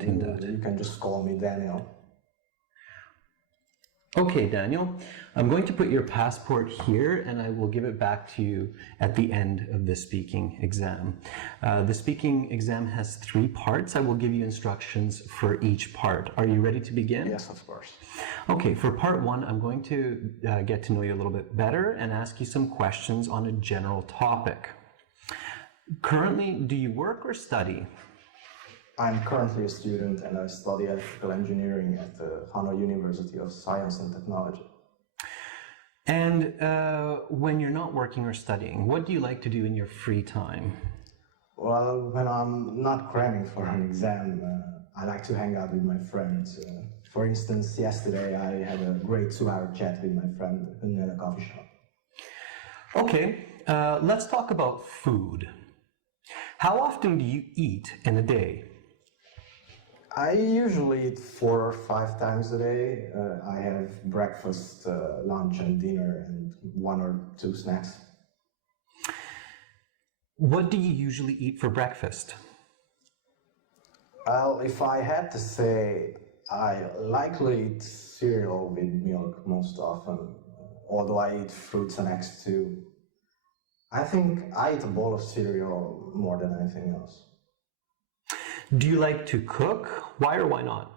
Tindad. You can just call me Daniel. Okay, Daniel, I'm going to put your passport here and I will give it back to you at the end of the speaking exam. The speaking exam has 3 parts. I will give you instructions for each part. Are you ready to begin? Yes, of course. Okay, for part 1, I'm going to get to know you a little bit better and ask you some questions on a general topic. Currently, do you work or study? I'm currently a student and I study electrical engineering at the Hanoi University of Science and Technology. And when you're not working or studying, what do you like to do in your free time? Well, when I'm not cramming for an exam, I like to hang out with my friends. For instance, yesterday I had a great 2-hour chat with my friend in a coffee shop. Okay, let's talk about food. How often do you eat in a day? I usually eat 4 or 5 times a day. I have breakfast, lunch and dinner and 1 or 2 snacks. What do you usually eat for breakfast? Well, if I had to say, I likely eat cereal with milk most often, although I eat fruits and eggs too. I think I eat a bowl of cereal more than anything else. Do you like to cook? Why or why not?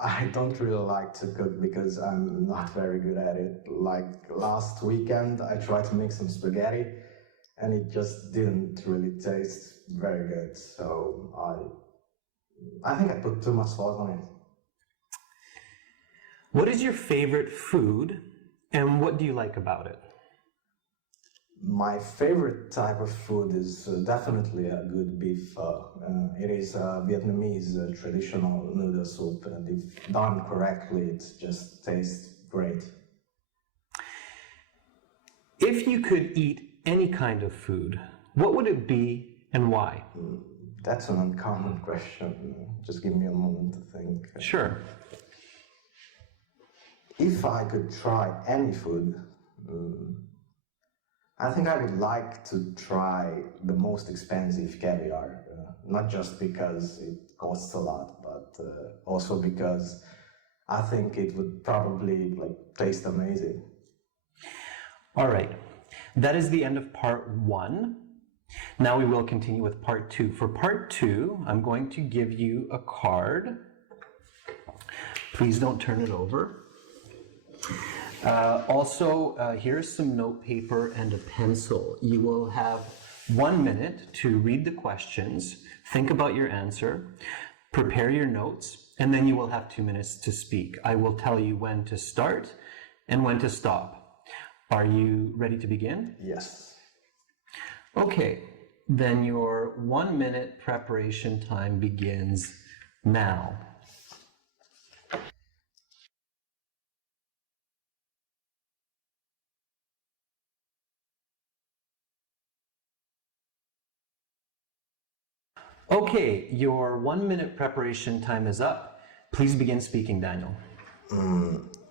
I don't really like to cook because I'm not very good at it. Like last weekend, I tried to make some spaghetti and it just didn't really taste very good. So I think I put too much sauce on it. What is your favorite food and what do you like about it? My favorite type of food is definitely a good beef pho. It is a Vietnamese traditional noodle soup, and if done correctly, it just tastes great. If you could eat any kind of food, what would it be and why? That's an uncommon question. Just give me a moment to think. Sure. If I could try any food, I think I would like to try the most expensive caviar, not just because it costs a lot, but also because I think it would probably taste amazing. All right, that is the end of part 1. Now we will continue with part 2. For part 2, I'm going to give you a card. Please don't turn it over. Here's some note paper and a pencil. You will have 1 minute to read the questions, think about your answer, prepare your notes, and then you will have 2 minutes to speak. I will tell you when to start and when to stop. Are you ready to begin? Yes. Okay, then your 1 minute preparation time begins now. Okay, your 1 minute preparation time is up. Please begin speaking, Daniel.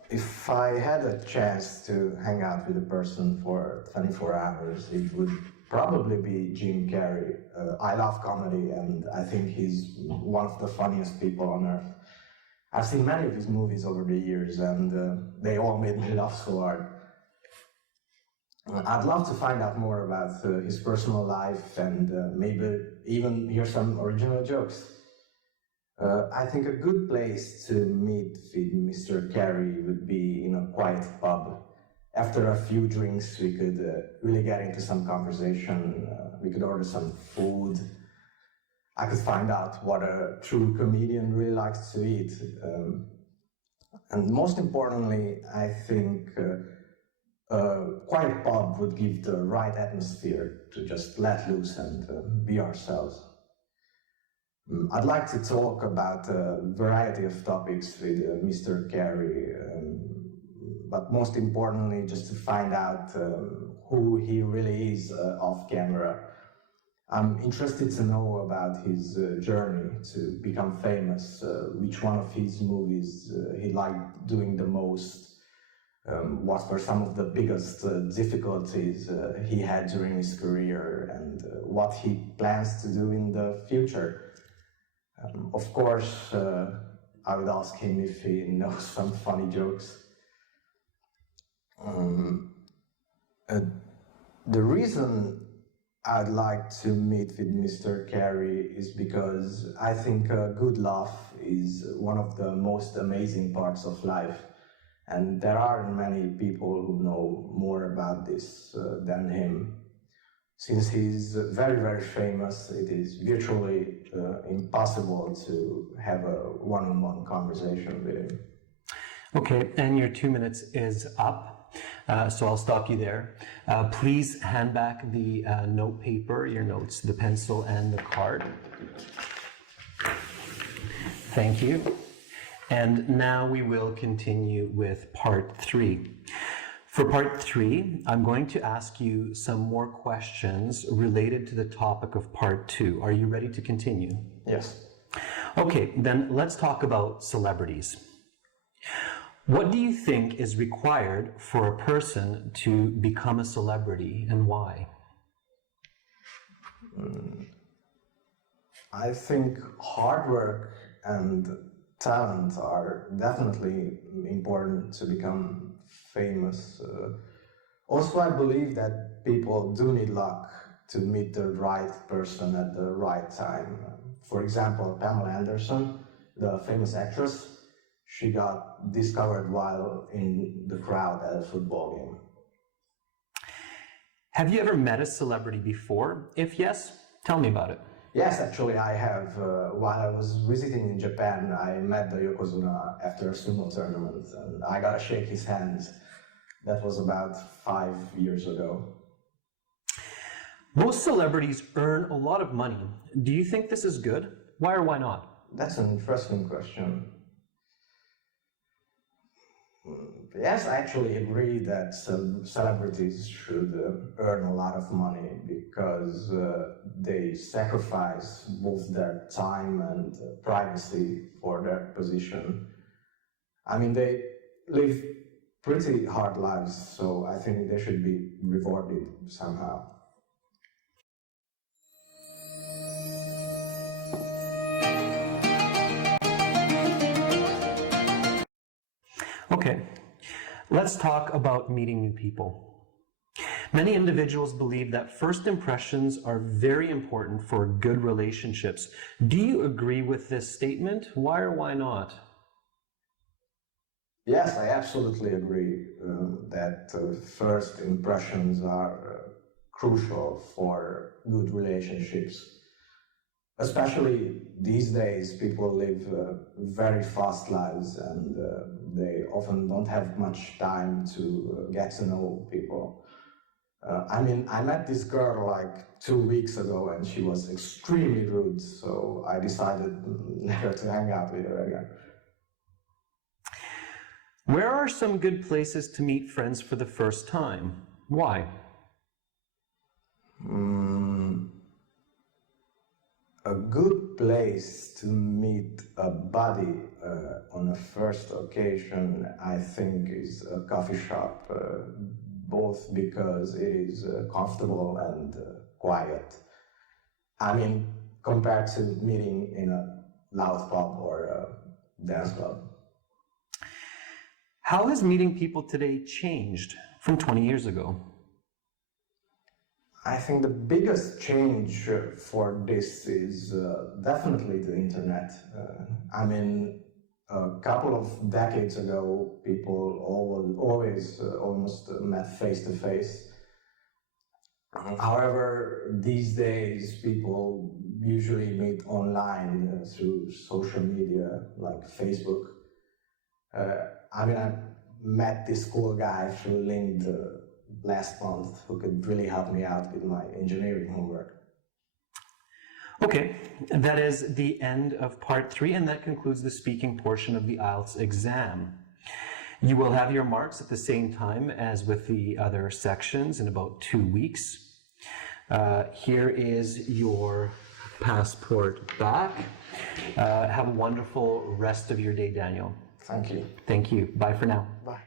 If I had a chance to hang out with a person for 24 hours, it would probably be Jim Carrey. I love comedy and I think he's one of the funniest people on earth. I've seen many of his movies over the years and they all made me laugh so hard. I'd love to find out more about his personal life and maybe even hear some original jokes. I think a good place to meet with Mr. Carey would be in a quiet pub. After a few drinks, we could really get into some conversation. We could order some food. I could find out what a true comedian really likes to eat. And most importantly, I think a quiet pub would give the right atmosphere to just let loose and be ourselves. I'd like to talk about a variety of topics with Mr. Carey, but most importantly, just to find out who he really is off camera. I'm interested to know about his journey to become famous, which one of his movies he liked doing the most, what were some of the biggest difficulties he had during his career, and what he plans to do in the future. Of course, I would ask him if he knows some funny jokes. The reason I'd like to meet with Mr. Carey is because I think a good laugh is one of the most amazing parts of life. And there aren't many people who know more about this than him. Since he's very, very famous, it is virtually impossible to have a one-on-one conversation with him. Okay, and your 2 minutes is up, so I'll stop you there. Please hand back the note paper, your notes, the pencil and the card. Thank you. And now we will continue with part 3. For part 3, I'm going to ask you some more questions related to the topic of part 2. Are you ready to continue? Yes. Okay, then let's talk about celebrities. What do you think is required for a person to become a celebrity, and why? I think hard work and talent are definitely important to become famous. Also, I believe that people do need luck to meet the right person at the right time. For example, Pamela Anderson, the famous actress, she got discovered while in the crowd at a football game. Have you ever met a celebrity before? If yes, tell me about it. Yes, actually I have. While I was visiting in Japan, I met the Yokozuna after a sumo tournament, and I got to shake his hands. That was about 5 years ago. Most celebrities earn a lot of money. Do you think this is good? Why or why not? That's an interesting question. Yes, I actually agree that celebrities should earn a lot of money because they sacrifice both their time and privacy for their position. I mean, they live pretty hard lives, so I think they should be rewarded somehow. Okay, let's talk about meeting new people. Many individuals believe that first impressions are very important for good relationships. Do you agree with this statement? Why or why not? Yes, I absolutely agree that first impressions are crucial for good relationships. Especially these days, people live very fast lives and they often don't have much time to get to know people. I mean, I met this girl like 2 weeks ago and she was extremely rude, so I decided never to hang out with her again. Where are some good places to meet friends for the first time? Why? A good place to meet a buddy on a first occasion, I think, is a coffee shop, both because it is comfortable and quiet. I mean, compared to meeting in a loud pub or a dance club. How has meeting people today changed from 20 years ago? I think the biggest change for this is definitely the internet. I mean, a couple of decades ago, people always almost met face to face. However, these days, people usually meet online through social media like Facebook. I mean, I met this cool guy through LinkedIn last month who could really help me out with my engineering homework. Okay, that is the end of part 3, and that concludes the speaking portion of the IELTS exam. You will have your marks at the same time as with the other sections in about 2 weeks. Here is your passport back. Have a wonderful rest of your day, Daniel. Thank you. Thank you. Bye for now. Bye.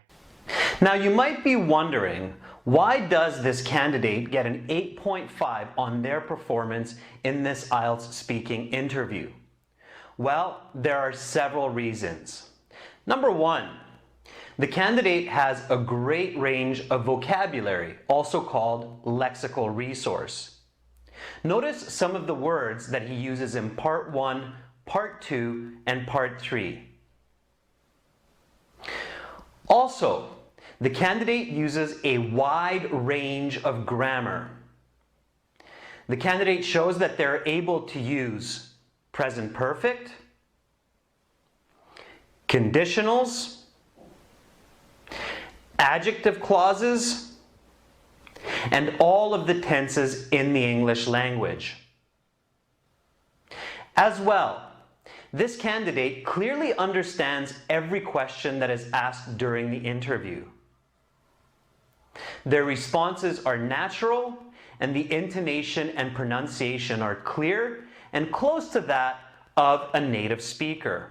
Now you might be wondering, why does this candidate get an 8.5 on their performance in this IELTS speaking interview? Well, there are several reasons. Number one, the candidate has a great range of vocabulary, also called lexical resource. Notice some of the words that he uses in Part 1, Part 2, and Part 3. Also, the candidate uses a wide range of grammar. The candidate shows that they're able to use present perfect, conditionals, adjective clauses, and all of the tenses in the English language. As well, this candidate clearly understands every question that is asked during the interview. Their responses are natural, and the intonation and pronunciation are clear and close to that of a native speaker.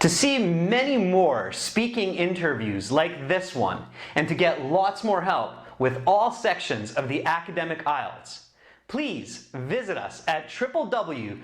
To see many more speaking interviews like this one, and to get lots more help with all sections of the academic IELTS, please visit us at www.aehelp.com